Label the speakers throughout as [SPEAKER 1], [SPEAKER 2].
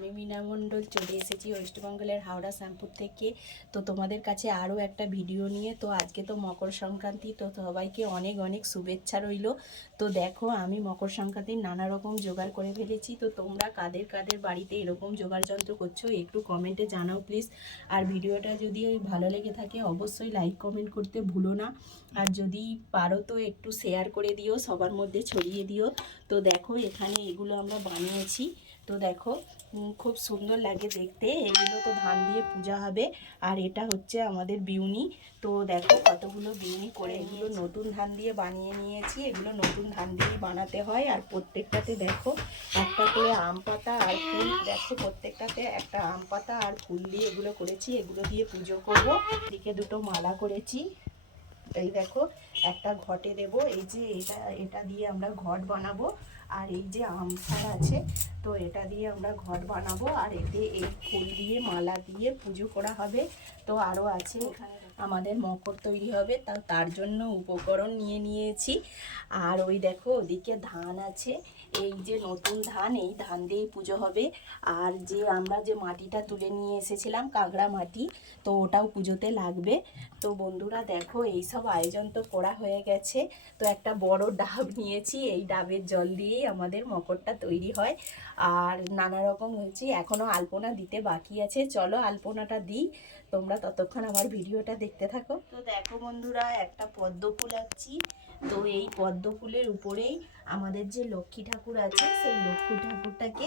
[SPEAKER 1] আমি মিনা মণ্ডল চলে এসেছি ওয়েস্টবেঙ্গলের হাওড়া শ্যামপুর থেকে। তো তোমাদের কাছে আরও একটা ভিডিও নিয়ে। তো আজকে তো মকর সংক্রান্তি, তো সবাইকে অনেক অনেক শুভেচ্ছা রইল। তো দেখো, আমি মকর সংক্রান্তির নানা রকম জোগাড় করে ফেলেছি। তো তোমরা কাদের কাদের বাড়িতে এরকম জোগাড় যন্ত্র করছ, একটু কমেন্টে জানাও প্লিজ। আর ভিডিওটা যদি ভালো লেগে থাকে, অবশ্যই লাইক, কমেন্ট করতে ভুলো না। আর যদি পারো তো একটু শেয়ার করে দিও, সবার মধ্যে ছড়িয়ে দিও। তো দেখো, এখানে এগুলো আমরা বানিয়েছি। তো দেখো খুব সুন্দর লাগে দেখতে। এগুলো তো ধান দিয়ে পূজা হবে। আর এটা হচ্ছে আমাদের বিউনি। তো দেখো কতগুলো বিউনি করে এগুলো নতুন ধান দিয়ে বানিয়ে নিয়েছি। এগুলো নতুন ধান দিয়েই বানাতে হয়। আর প্রত্যেকটাতে দেখো, একটা করে আম পাতা আর ফুল। দেখো প্রত্যেকটাতে একটা আম পাতা আর ফুল দিয়ে এগুলো করেছি। এগুলো দিয়ে পুজো করব। দিকে দুটো মালা করেছি। এই দেখো, একটা ঘটে দেব। এই যে এটা এটা দিয়ে আমরা ঘট বানাবো। আর এই যে আমসার আছে, তো এটা দিয়ে আমরা ঘট বানাবো। আর এতে এই ফুল দিয়ে মালা দিয়ে পুজো করা হবে। তো আরও আছে, আমাদের মকর তৈরি হবে। তা, তার জন্য উপকরণ নিয়ে নিয়েছি। আর ওই দেখো, ওদিকে ধান আছে। এই যে নতুন ধান, এই ধান দিয়েই পুজো হবে। আর যে আমরা যে মাটিটা তুলে নিয়ে এসেছিলাম, কাঁকড়া মাটি, তো ওটাও পুজোতে লাগবে। তো বন্ধুরা, দেখো, এই সব আয়োজন তো করা হয়ে গেছে। তো একটা বড় ডাব নিয়েছি, এই ডাবের জল দিয়েই আমাদের মকরটা তৈরি হয়। আর নানা রকম হয়েছে এখনও আলপনা দিতে বাকি আছে। চলো আলপনাটা দিই। তোমরা ততক্ষণ আমার ভিডিওটা দেখতে থাকো। তো দেখো বন্ধুরা, একটা পদ্ম ফুল আঁকছি। তো এই পদ্ম ফুলের উপরেই আমাদের যে লক্ষ্মী ঠাকুর আছে, সেই লক্ষ্মী ঠাকুরটাকে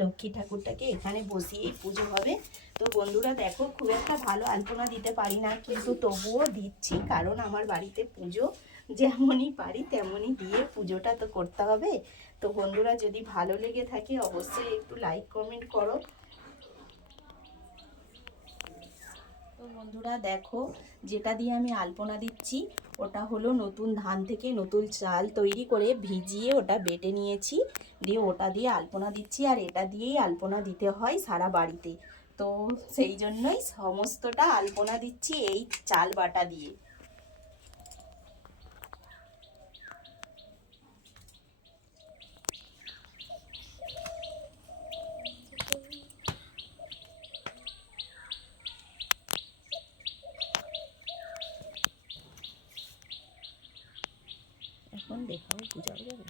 [SPEAKER 1] লক্ষ্মী ঠাকুরটাকে এখানে বসিয়েই পুজো হবে। তো বন্ধুরা দেখো, খুব একটা ভালো আলপনা দিতে পারি না, কিন্তু তবুও দিচ্ছি, কারণ আমার বাড়িতে পুজো যেমনই পারি, তেমনই দিয়ে পুজোটা তো করতে হবে। তো বন্ধুরা, যদি ভালো লেগে থাকে, অবশ্যই একটু লাইক কমেন্ট করো। তো বন্ধুরা দেখো, যেটা দিয়ে আমি আলপনা দিচ্ছি, ওটা হলো নতুন ধান থেকে নতুন চাল তৈরি করে ভিজিয়ে ওটা বেটে নিয়েছি। দিয়ে ওটা দিয়ে আলপনা দিচ্ছি, আর এটা দিয়েই আলপনা দিতে হয় সারা বাড়িতে। তো সেই জন্যই সমস্তটা আলপনা দিচ্ছি এই চাল বাটা দিয়ে এখন দেখাও পূজা যাবে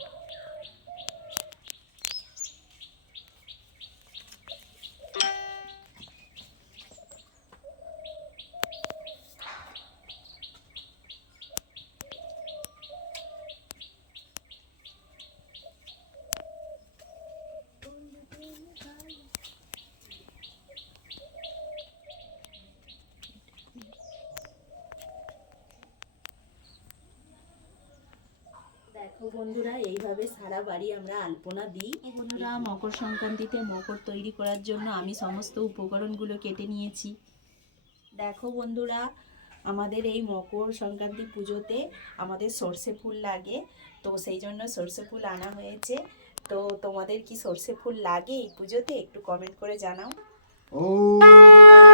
[SPEAKER 1] দেখো বন্ধুরা এইভাবে সারা বাড়ি আমরা আলপনা দিই। বন্ধুরা মকর সংক্রান্তিতে মকর তৈরি করার জন্য আমি সমস্ত উপকরণগুলো কেটে নিয়েছি। দেখো বন্ধুরা আমাদের এই মকর সংক্রান্তি পুজোতে আমাদের সর্ষে ফুল লাগে তো সেই জন্য সর্ষে ফুল আনা হয়েছে। তো তোমাদের কি সর্ষে ফুল লাগে এই পুজোতে? একটু কমেন্ট করে জানাও।
[SPEAKER 2] গুরু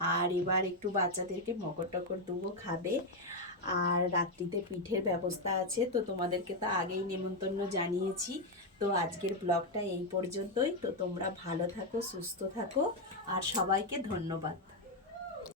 [SPEAKER 1] আর এবার একটু বাচ্চাদেরকে মকর টকর দেবো, খাবে। আর রাত্রিতে পিঠের ব্যবস্থা আছে, তো তোমাদেরকে তো আগেই নেমন্তন্ন জানিয়েছি। তো আজকের ব্লগটা এই পর্যন্তই। তো তোমরা ভালো থাকো, সুস্থ থাকো, আর সবাইকে ধন্যবাদ।